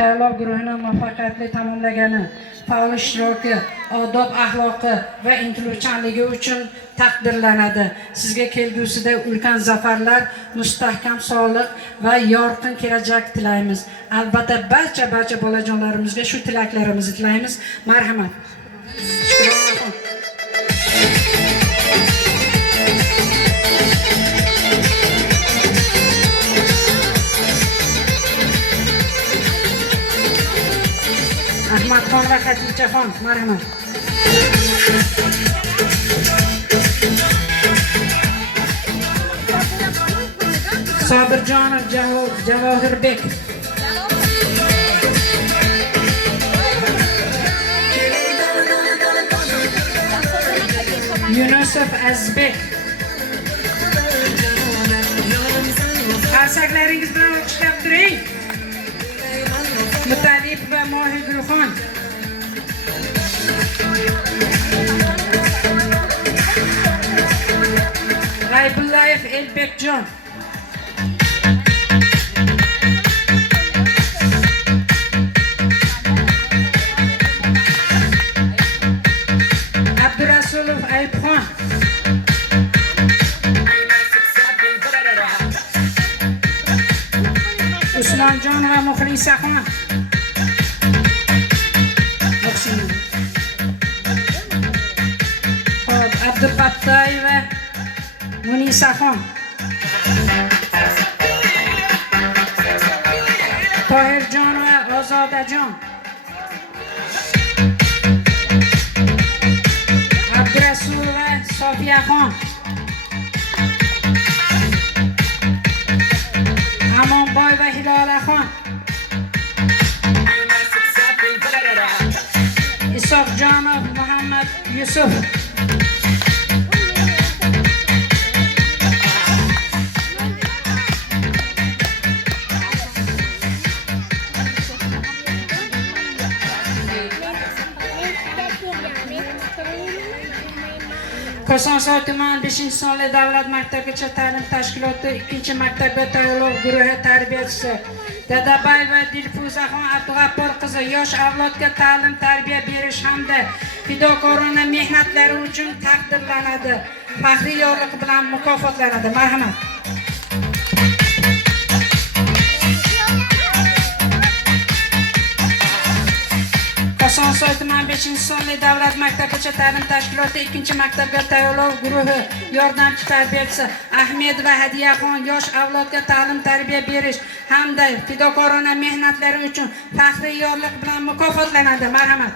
tayyorlov guruhini muvaffaqiyatli tamomlagani, faol ishtiroki, odob axloqi va intiluvchanligi uchun taqdirlanadi. Sizga kelgusida ulkan zafarlar, mustahkam sog'lik va yorqin kelajak tilaymiz. Albatta barcha bolajonlarimizga shu tilaklarimizni tilaymiz. Marhamat. Ahmadxon va Xadichaxon, marhamat. Sobirjonov Javohirbek, Yunusov Azbek. Qarsaklaringiz bilan o'qishga turing. Mutalib va Mohiguruxon. G'aybullayev Elbekjon. Abdurasulov Ayibxon. Usmonjon va Muxlisaxon. Abdufattoyeva Munisaxon. Tohirjon va Ozodajon. Abdurasulova Sofiyaxon. Amonboy va Hilolaxon. Isoqjonov Muhammad Yusuf. Kosonsoy tuman 5-sonli davlat maktabgacha ta'lim tashkiloti 2-maktabga tayyorlov guruhi tarbiyachisi Dadabayeva Dilfuzaxon Abdug'appor qizi yosh avlodga ta'lim tarbiya berish hamda fidokorona mehnatlari uchun taqdirlanadi. Faxriy yorliq bilan mukofotlanadi. Marhamat. Kosonsoy tuman 5-sonli davlat maktabgacha ta'lim tashkiloti 2-maktabga tayyorlov guruhi yordamchi tarbiyachisi Ahmedova Hadiyaxon yosh avlodga ta'lim tarbiya berish hamda fidokorona mehnatlari uchun faxriy yorliq bilan mukofotlanadi. Marhamat.